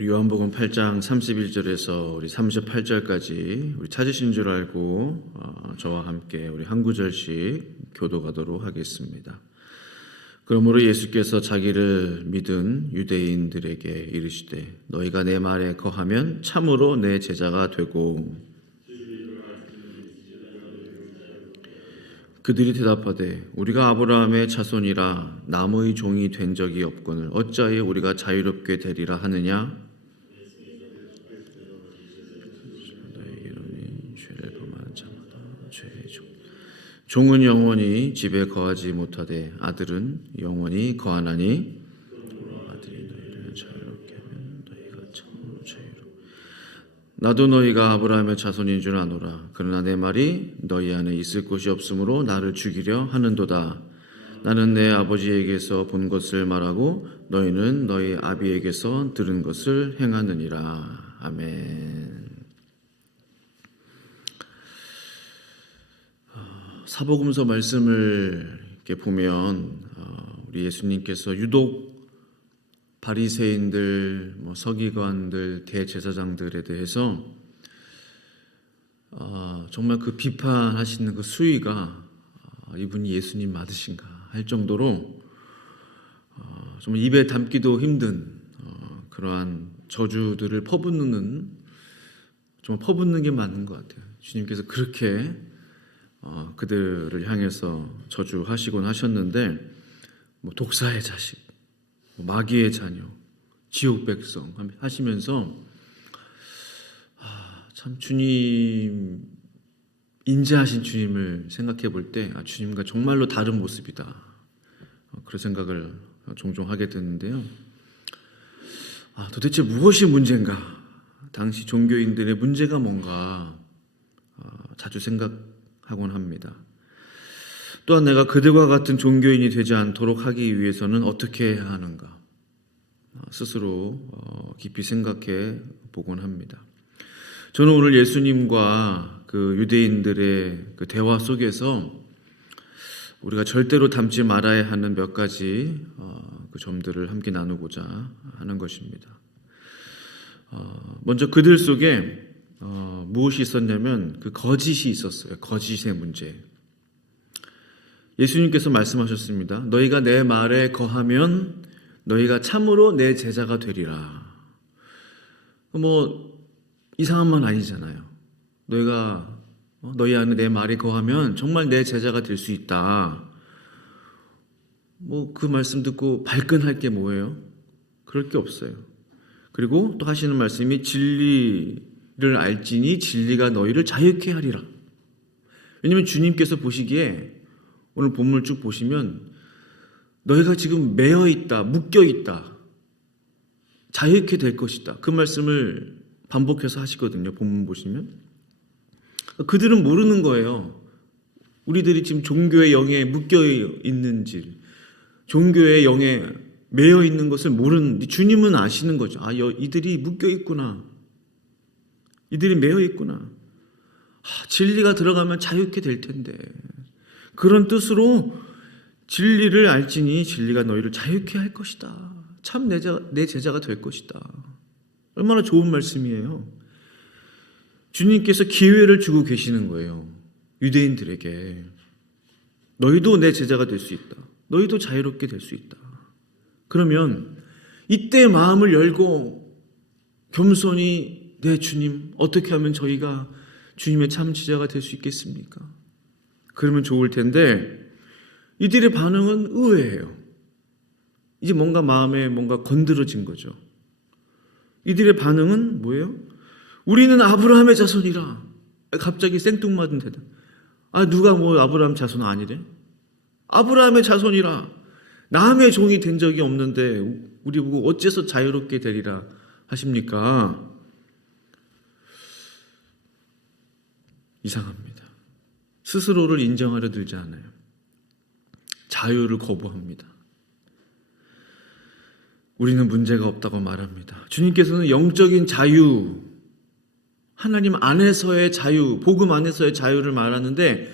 우리 요한복음 8장 31절에서 우리 38절까지 우리 찾으신 줄 알고 저와 함께 우리 한 구절씩 교도가도록 하겠습니다. 그러므로 예수께서 자기를 믿은 유대인들에게 이르시되 너희가 내 말에 거하면 참으로 내 제자가 되고 그들이 대답하되 우리가 아브라함의 자손이라 남의 종이 된 적이 없거늘 어찌하여 우리가 자유롭게 되리라 하느냐. 종은 영원히 집에 거하지 못하되 아들은 영원히 거하나니 아들이 너희를 자유롭게 하면 너희가 참으로 자유롭고 나도 너희가 아브라함의 자손인 줄 아노라. 그러나 내 말이 너희 안에 있을 곳이 없으므로 나를 죽이려 하는도다. 나는 내 아버지에게서 본 것을 말하고 너희는 너희 아비에게서 들은 것을 행하느니라. 아멘. 사복음서 말씀을 이렇게 보면 우리 예수님께서 유독 바리새인들, 서기관들, 대제사장들에 대해서 정말 그 비판하시는 그 수위가 이분이 예수님 맞으신가 할 정도로 정말 입에 담기도 힘든 그러한 저주들을 퍼붓는 정말 퍼붓는 게 맞는 것 같아요. 주님께서 그렇게 그들을 향해서 저주하시곤 하셨는데 독사의 자식, 마귀의 자녀, 지옥 백성 하시면서 참 주님 인자하신 주님을 생각해 볼 때 주님과 정말로 다른 모습이다 그런 생각을 종종 하게 되는데요. 도대체 무엇이 문제인가? 당시 종교인들의 문제가 뭔가 자주 생각하곤 합니다. 또한 내가 그들과 같은 종교인이 되지 않도록 하기 위해서는 어떻게 해야 하는가? 스스로 깊이 생각해 보곤 합니다. 저는 오늘 예수님과 그 유대인들의 그 대화 속에서 우리가 절대로 담지 말아야 하는 몇 가지 그 점들을 함께 나누고자 하는 것입니다. 먼저 그들 속에 무엇이 있었냐면 그 거짓이 있었어요. 거짓의 문제. 예수님께서 말씀하셨습니다. 너희가 내 말에 거하면 너희가 참으로 내 제자가 되리라. 이상한 말 아니잖아요. 너희가 너희 안에 내 말에 거하면 정말 내 제자가 될 수 있다. 그 말씀 듣고 발끈할 게 뭐예요? 그럴 게 없어요. 그리고 또 하시는 말씀이 진리를 알지니 진리가 너희를 자유케 하리라. 왜냐하면 주님께서 보시기에 오늘 본문을 쭉 보시면 너희가 지금 매여 있다, 묶여 있다, 자유케 될 것이다. 그 말씀을 반복해서 하시거든요. 본문 보시면 그들은 모르는 거예요. 우리들이 지금 종교의 영에 묶여 있는지, 종교의 영에 매여 있는 것을 모르는데 주님은 아시는 거죠. 이들이 묶여 있구나. 이들이 매여 있구나. 진리가 들어가면 자유케 될 텐데. 그런 뜻으로 진리를 알지니 진리가 너희를 자유케 할 것이다. 참 내 제자가 될 것이다. 얼마나 좋은 말씀이에요. 주님께서 기회를 주고 계시는 거예요. 유대인들에게. 너희도 내 제자가 될 수 있다. 너희도 자유롭게 될 수 있다. 그러면 이때 마음을 열고 겸손히 내 주님 어떻게 하면 저희가 주님의 참 제자가 될 수 있겠습니까? 그러면 좋을 텐데 이들의 반응은 의외예요. 이제 뭔가 마음에 뭔가 건드려진 거죠. 이들의 반응은 뭐예요? 우리는 아브라함의 자손이라. 갑자기 생뚱맞은 대답. 누가 아브라함 자손 아니래? 아브라함의 자손이라. 남의 종이 된 적이 없는데 우리 보고 어째서 자유롭게 되리라 하십니까? 이상합니다. 스스로를 인정하려 들지 않아요. 자유를 거부합니다. 우리는 문제가 없다고 말합니다. 주님께서는 영적인 자유, 하나님 안에서의 자유, 복음 안에서의 자유를 말하는데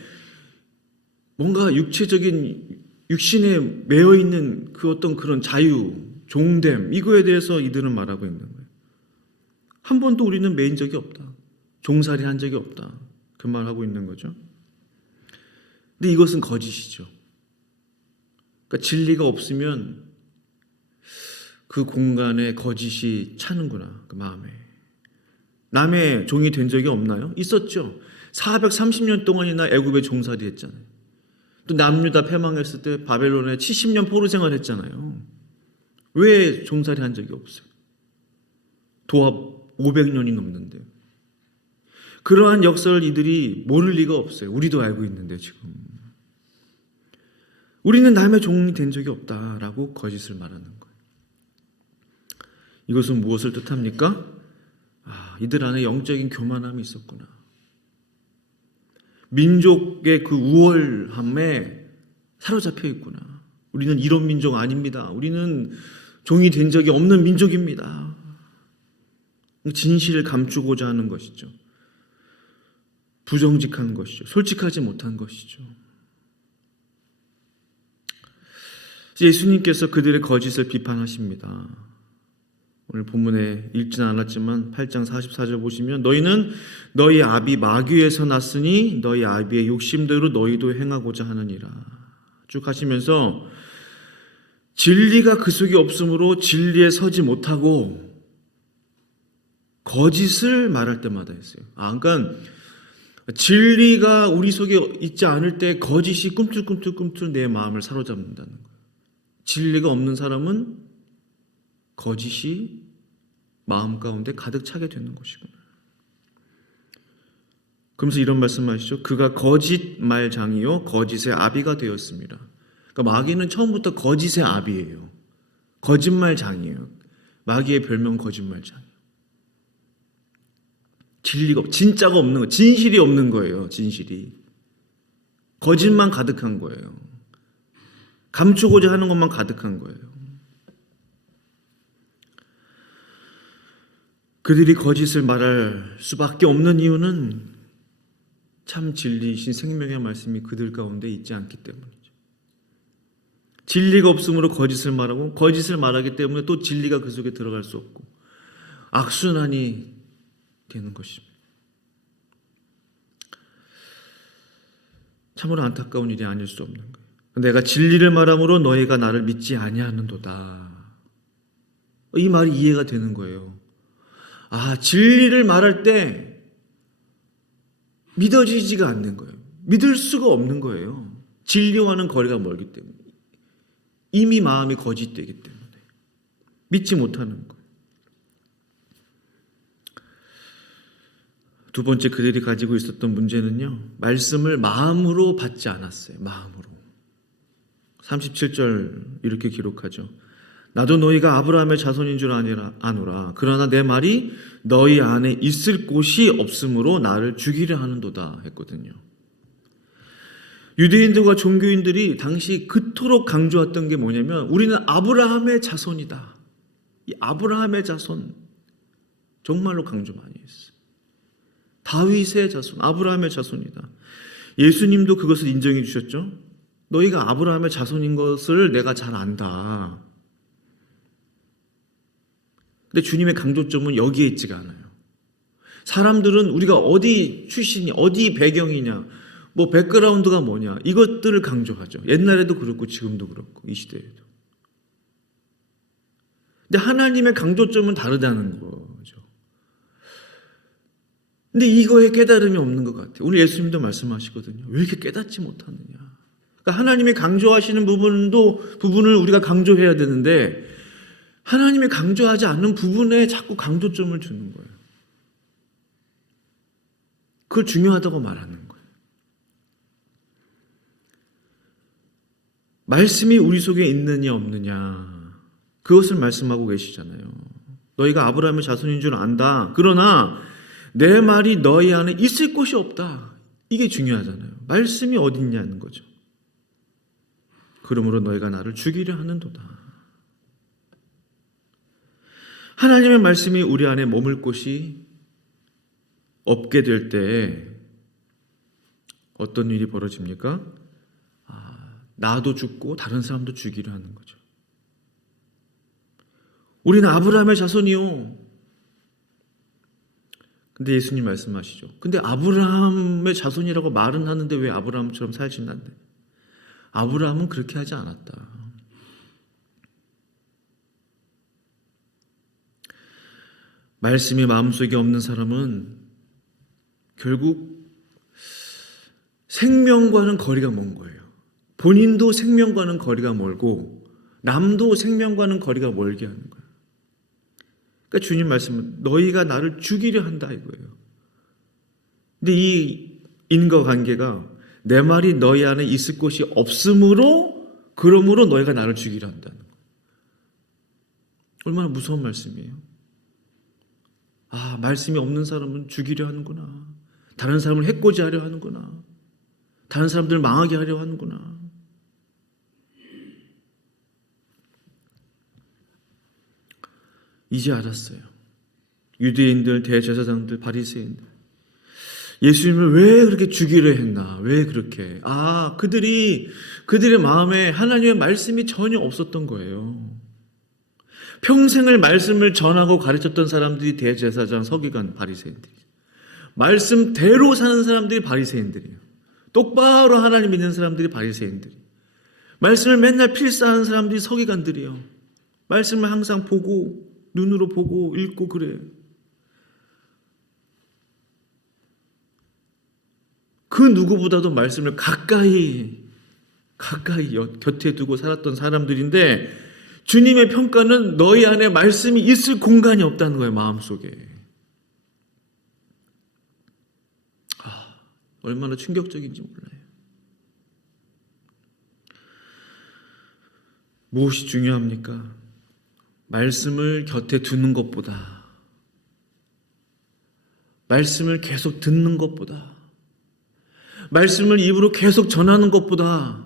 뭔가 육신에 매여 있는 그 어떤 그런 자유, 종됨, 이거에 대해서 이들은 말하고 있는 거예요. 한 번도 우리는 매인 적이 없다. 종살이 한 적이 없다. 그 말하고 있는 거죠. 근데 이것은 거짓이죠. 그러니까 진리가 없으면 그 공간에 거짓이 차는구나. 그 마음에. 남의 종이 된 적이 없나요? 있었죠. 430년 동안이나 애굽에 종살이 했잖아요. 또 남유다 패망했을 때 바벨론에 70년 포로 생활했잖아요. 왜 종살이 한 적이 없어요? 도합 500년이 넘는데요. 그러한 역사를 이들이 모를 리가 없어요. 우리도 알고 있는데 지금. 우리는 남의 종이 된 적이 없다라고 거짓을 말하는 거예요. 이것은 무엇을 뜻합니까? 이들 안에 영적인 교만함이 있었구나. 민족의 그 우월함에 사로잡혀 있구나. 우리는 이런 민족 아닙니다. 우리는 종이 된 적이 없는 민족입니다. 진실을 감추고자 하는 것이죠. 부정직한 것이죠. 솔직하지 못한 것이죠. 예수님께서 그들의 거짓을 비판하십니다. 오늘 본문에 읽지는 않았지만 8장 44절 보시면 너희는 너희 아비 마귀에서 났으니 너희 아비의 욕심대로 너희도 행하고자 하느니라. 쭉 하시면서 진리가 그 속에 없으므로 진리에 서지 못하고 거짓을 말할 때마다 했어요. 그러니까 진리가 우리 속에 있지 않을 때 거짓이 꿈틀꿈틀 내 마음을 사로잡는다는 거예요. 진리가 없는 사람은 거짓이 마음 가운데 가득 차게 되는 것이구나. 그러면서 이런 말씀하시죠. 그가 거짓말장이요 거짓의 아비가 되었습니다. 그러니까 마귀는 처음부터 거짓의 아비예요. 거짓말장이에요. 마귀의 별명 거짓말장이에요. 진짜가 없는 거, 진실이 없는 거예요. 진실이. 거짓만 가득한 거예요. 감추고자 하는 것만 가득한 거예요. 그들이 거짓을 말할 수밖에 없는 이유는 참 진리이신 생명의 말씀이 그들 가운데 있지 않기 때문이죠. 진리가 없으므로 거짓을 말하고 거짓을 말하기 때문에 또 진리가 그 속에 들어갈 수 없고 악순환이 되는 것입니다. 참으로 안타까운 일이 아닐 수 없는 거예요. 내가 진리를 말함으로 너희가 나를 믿지 아니하는도다. 이 말이 이해가 되는 거예요. 진리를 말할 때 믿어지지가 않는 거예요. 믿을 수가 없는 거예요. 진리와는 거리가 멀기 때문에. 이미 마음이 거짓되기 때문에. 믿지 못하는 거예요. 두 번째 그들이 가지고 있었던 문제는요. 말씀을 마음으로 받지 않았어요. 마음으로. 37절 이렇게 기록하죠. 나도 너희가 아브라함의 자손인 줄 아노라. 그러나 내 말이 너희 안에 있을 곳이 없으므로 나를 죽이려 하는도다 했거든요. 유대인들과 종교인들이 당시 그토록 강조했던 게 뭐냐면 우리는 아브라함의 자손이다. 이 아브라함의 자손 정말로 강조 많이 했어요. 다윗의 자손, 아브라함의 자손이다. 예수님도 그것을 인정해 주셨죠. 너희가 아브라함의 자손인 것을 내가 잘 안다. 근데 주님의 강조점은 여기에 있지가 않아요. 사람들은 우리가 어디 출신이, 어디 배경이냐, 뭐 백그라운드가 뭐냐 이것들을 강조하죠. 옛날에도 그렇고 지금도 그렇고 이 시대에도. 근데 하나님의 강조점은 다르다는 거죠. 근데 이거에 깨달음이 없는 것 같아요. 오늘 예수님도 말씀하시거든요. 왜 이렇게 깨닫지 못하느냐. 그러니까 하나님이 강조하시는 부분을 우리가 강조해야 되는데 하나님이 강조하지 않는 부분에 자꾸 강조점을 주는 거예요. 그걸 중요하다고 말하는 거예요. 말씀이 우리 속에 있느냐 없느냐 그것을 말씀하고 계시잖아요. 너희가 아브라함의 자손인 줄 안다. 그러나 내 말이 너희 안에 있을 곳이 없다. 이게 중요하잖아요. 말씀이 어디 있냐는 거죠. 그러므로 너희가 나를 죽이려 하는도다. 하나님의 말씀이 우리 안에 머물 곳이 없게 될 때 어떤 일이 벌어집니까? 나도 죽고 다른 사람도 죽이려 하는 거죠. 우리는 아브라함의 자손이요. 근데 예수님 말씀하시죠. 근데 아브라함의 자손이라고 말은 하는데 왜 아브라함처럼 살지는 않대? 아브라함은 그렇게 하지 않았다. 말씀이 마음속에 없는 사람은 결국 생명과는 거리가 먼 거예요. 본인도 생명과는 거리가 멀고 남도 생명과는 거리가 멀게 하는 거예요. 그러니까 주님 말씀은 너희가 나를 죽이려 한다 이거예요. 근데 이 인과관계가 내 말이 너희 안에 있을 곳이 없으므로 그러므로 너희가 나를 죽이려 한다는 거예요. 얼마나 무서운 말씀이에요. 아, 말씀이 없는 사람은 죽이려 하는구나. 다른 사람을 해코지하려 하는구나. 다른 사람들을 망하게 하려 하는구나. 이제 알았어요. 유대인들, 대제사장들, 바리새인들. 예수님을 왜 그렇게 죽이려 했나? 왜 그렇게? 아, 그들의 마음에 하나님의 말씀이 전혀 없었던 거예요. 평생을 말씀을 전하고 가르쳤던 사람들이 대제사장, 서기관, 바리새인들이에요. 말씀대로 사는 사람들이 바리새인들이에요. 똑바로 하나님 믿는 사람들이 바리새인들이에요. 말씀을 맨날 필사하는 사람들이 서기관들이에요. 말씀을 항상 보고 눈으로 보고 읽고 그래요. 그 누구보다도 말씀을 가까이 곁에 두고 살았던 사람들인데 주님의 평가는 너희 안에 말씀이 있을 공간이 없다는 거예요. 마음속에. 얼마나 충격적인지 몰라요. 무엇이 중요합니까? 말씀을 곁에 두는 것보다, 말씀을 계속 듣는 것보다, 말씀을 입으로 계속 전하는 것보다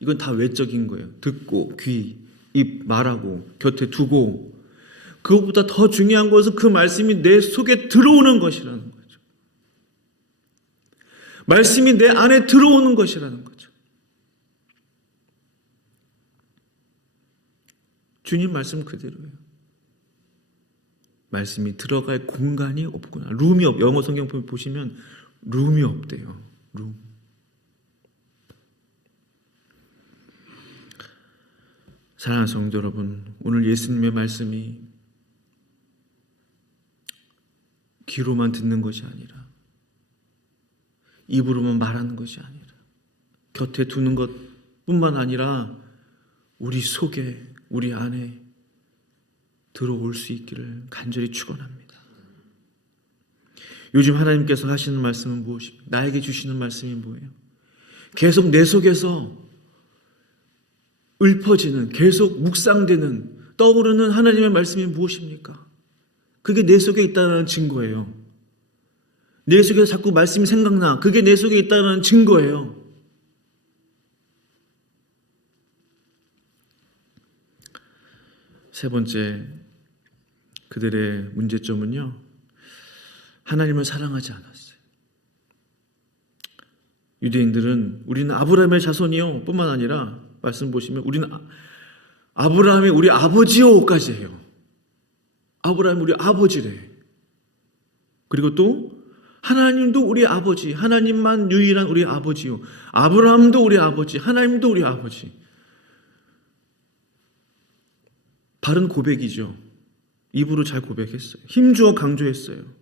이건 다 외적인 거예요. 듣고 귀, 입 말하고 곁에 두고 그것보다 더 중요한 것은 그 말씀이 내 속에 들어오는 것이라는 거죠. 말씀이 내 안에 들어오는 것이라는 거죠. 주님 말씀 그대로예요. 말씀이 들어갈 공간이 없구나. 룸이 없. 영어 성경 보시면 룸이 없대요. 룸. 사랑하는 성도 여러분, 오늘 예수님의 말씀이 귀로만 듣는 것이 아니라 입으로만 말하는 것이 아니라 곁에 두는 것뿐만 아니라 우리 속에 우리 안에 들어올 수 있기를 간절히 축원합니다. 요즘 하나님께서 하시는 말씀은 무엇입니까? 나에게 주시는 말씀이 뭐예요? 계속 내 속에서 읊어지는, 계속 묵상되는, 떠오르는 하나님의 말씀이 무엇입니까? 그게 내 속에 있다는 증거예요. 내 속에서 자꾸 말씀이 생각나. 그게 내 속에 있다는 증거예요. 세 번째, 그들의 문제점은요, 하나님을 사랑하지 않았어요. 유대인들은 우리는 아브라함의 자손이요 뿐만 아니라 말씀 보시면 우리는 아브라함이 우리 아버지요까지 해요. 아브라함이 우리 아버지래. 그리고 또 하나님도 우리 아버지, 하나님만 유일한 우리 아버지요. 아브라함도 우리 아버지, 하나님도 우리 아버지. 바른 고백이죠. 입으로 잘 고백했어요. 힘주어 강조했어요.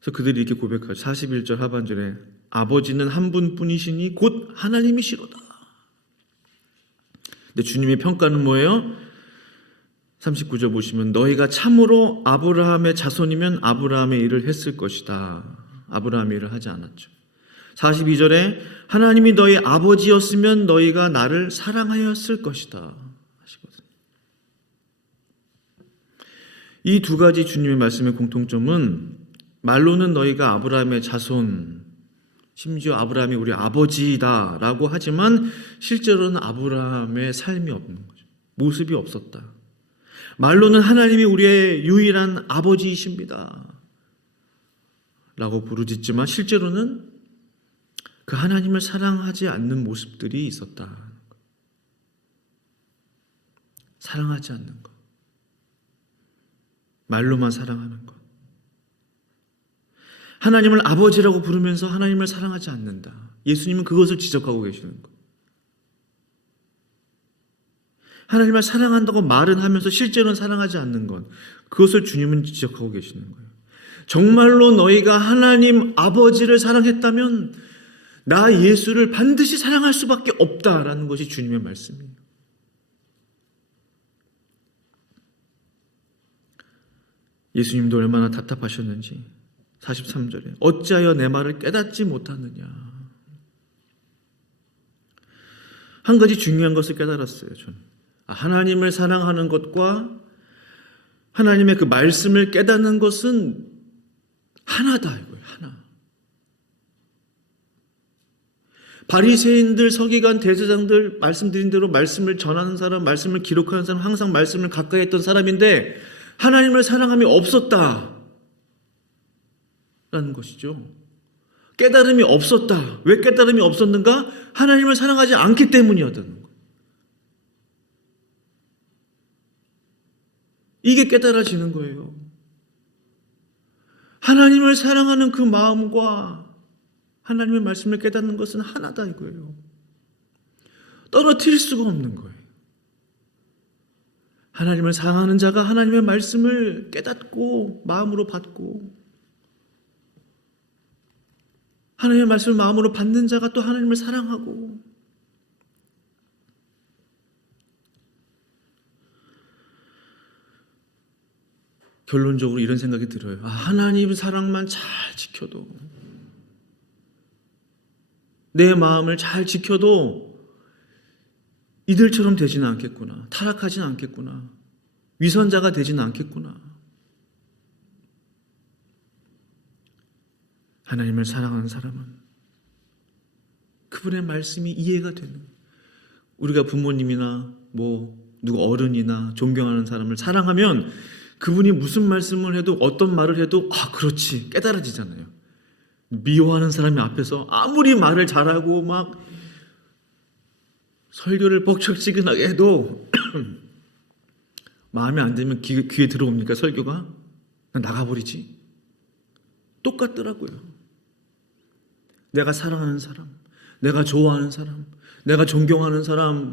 그래서 그들이 이렇게 고백하죠. 41절 하반절에 아버지는 한 분뿐이시니 곧 하나님이시로다. 근데 주님의 평가는 뭐예요? 39절 보시면 너희가 참으로 아브라함의 자손이면 아브라함의 일을 했을 것이다. 아브라함의 일을 하지 않았죠. 42절에 하나님이 너희 아버지였으면 너희가 나를 사랑하였을 것이다. 이 두 가지 주님의 말씀의 공통점은 말로는 너희가 아브라함의 자손, 심지어 아브라함이 우리 아버지다라고 하지만 실제로는 아브라함의 삶이 없는 거죠. 모습이 없었다. 말로는 하나님이 우리의 유일한 아버지이십니다 라고 부르짖지만 실제로는 그 하나님을 사랑하지 않는 모습들이 있었다. 사랑하지 않는 것. 말로만 사랑하는 것. 하나님을 아버지라고 부르면서 하나님을 사랑하지 않는다. 예수님은 그것을 지적하고 계시는 거예요. 하나님을 사랑한다고 말은 하면서 실제로는 사랑하지 않는 것, 그것을 주님은 지적하고 계시는 거예요. 정말로 너희가 하나님 아버지를 사랑했다면 나 예수를 반드시 사랑할 수밖에 없다라는 것이 주님의 말씀이에요. 예수님도 얼마나 답답하셨는지 43절에 어찌하여 내 말을 깨닫지 못하느냐. 한 가지 중요한 것을 깨달았어요. 저는 하나님을 사랑하는 것과 하나님의 그 말씀을 깨닫는 것은 하나다 이거예요. 하나. 바리새인들, 서기관, 대제사장들 말씀드린 대로 말씀을 전하는 사람, 말씀을 기록하는 사람, 항상 말씀을 가까이 했던 사람인데 하나님을 사랑함이 없었다 라는 것이죠. 깨달음이 없었다. 왜 깨달음이 없었는가? 하나님을 사랑하지 않기 때문이었다는 거예요. 이게 깨달아지는 거예요. 하나님을 사랑하는 그 마음과 하나님의 말씀을 깨닫는 것은 하나다 이거예요. 떨어뜨릴 수가 없는 거예요. 하나님을 사랑하는 자가 하나님의 말씀을 깨닫고 마음으로 받고, 하나님의 말씀을 마음으로 받는 자가 또 하나님을 사랑하고, 결론적으로 이런 생각이 들어요. 하나님 사랑만 잘 지켜도, 내 마음을 잘 지켜도 이들처럼 되지는 않겠구나. 타락하지는 않겠구나. 위선자가 되지는 않겠구나. 하나님을 사랑하는 사람은 그분의 말씀이 이해가 되는, 우리가 부모님이나 누구 어른이나 존경하는 사람을 사랑하면 그분이 무슨 말씀을 해도 어떤 말을 해도 그렇지 깨달아지잖아요. 미워하는 사람이 앞에서 아무리 말을 잘하고 막 설교를 벅적지근하게 해도 마음에 안 들면 귀에 들어옵니까? 설교가? 나가버리지. 똑같더라고요. 내가 사랑하는 사람, 내가 좋아하는 사람, 내가 존경하는 사람이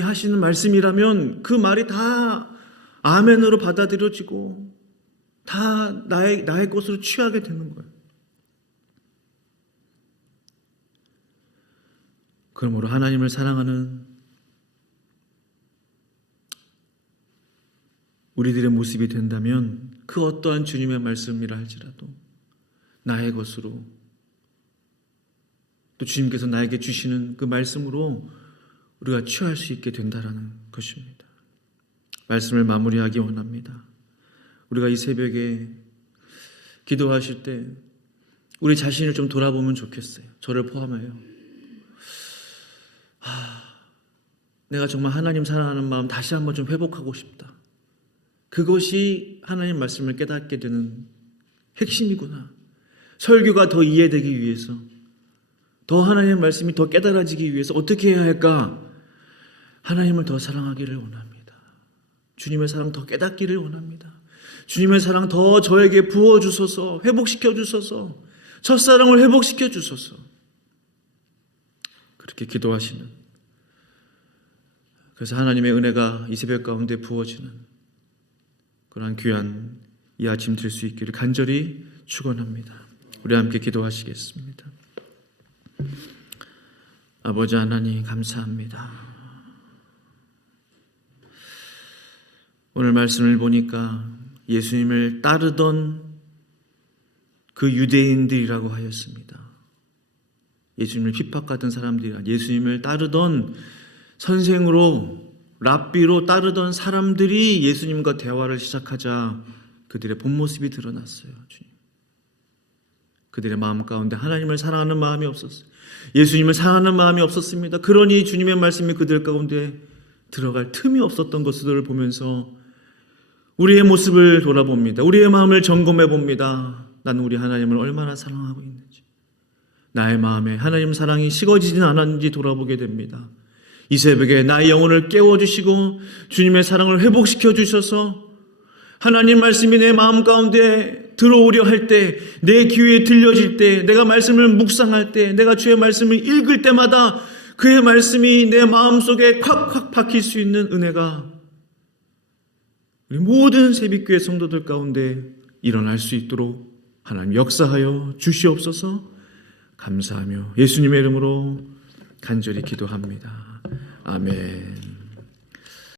하시는 말씀이라면 그 말이 다 아멘으로 받아들여지고 다 나의 것으로 취하게 되는 거예요. 그러므로 하나님을 사랑하는 우리들의 모습이 된다면 그 어떠한 주님의 말씀이라 할지라도 나의 것으로, 또 주님께서 나에게 주시는 그 말씀으로 우리가 취할 수 있게 된다라는 것입니다. 말씀을 마무리하기 원합니다. 우리가 이 새벽에 기도하실 때 우리 자신을 좀 돌아보면 좋겠어요. 저를 포함하여. 내가 정말 하나님 사랑하는 마음 다시 한번 좀 회복하고 싶다. 그것이 하나님 말씀을 깨닫게 되는 핵심이구나. 설교가 더 이해되기 위해서, 더 하나님의 말씀이 더 깨달아지기 위해서 어떻게 해야 할까? 하나님을 더 사랑하기를 원합니다. 주님의 사랑 더 깨닫기를 원합니다. 주님의 사랑 더 저에게 부어주소서, 회복시켜주소서, 첫사랑을 회복시켜주소서. 그렇게 기도하시는, 그래서 하나님의 은혜가 이 새벽 가운데 부어지는 그러한 귀한 이 아침 될 수 있기를 간절히 축원합니다. 우리 함께 기도하시겠습니다. 아버지 하나님 감사합니다. 오늘 말씀을 보니까 예수님을 따르던 그 유대인들이라고 하였습니다. 예수님을 핍박하던 사람들이, 예수님을 따르던 선생으로, 랍비로 따르던 사람들이 예수님과 대화를 시작하자 그들의 본 모습이 드러났어요. 주님, 그들의 마음 가운데 하나님을 사랑하는 마음이 없었어요. 예수님을 사랑하는 마음이 없었습니다. 그러니 주님의 말씀이 그들 가운데 들어갈 틈이 없었던 것을 보면서 우리의 모습을 돌아봅니다. 우리의 마음을 점검해 봅니다. 나는 우리 하나님을 얼마나 사랑하고 있는지, 나의 마음에 하나님 사랑이 식어지진 않았는지 돌아보게 됩니다. 이 새벽에 나의 영혼을 깨워주시고 주님의 사랑을 회복시켜 주셔서 하나님 말씀이 내 마음 가운데 들어오려 할 때, 내 귀에 들려질 때, 내가 말씀을 묵상할 때, 내가 주의 말씀을 읽을 때마다 그의 말씀이 내 마음속에 콱콱 박힐 수 있는 은혜가 우리 모든 새벽교회 성도들 가운데 일어날 수 있도록 하나님 역사하여 주시옵소서. 감사하며 예수님의 이름으로 간절히 기도합니다. 아멘.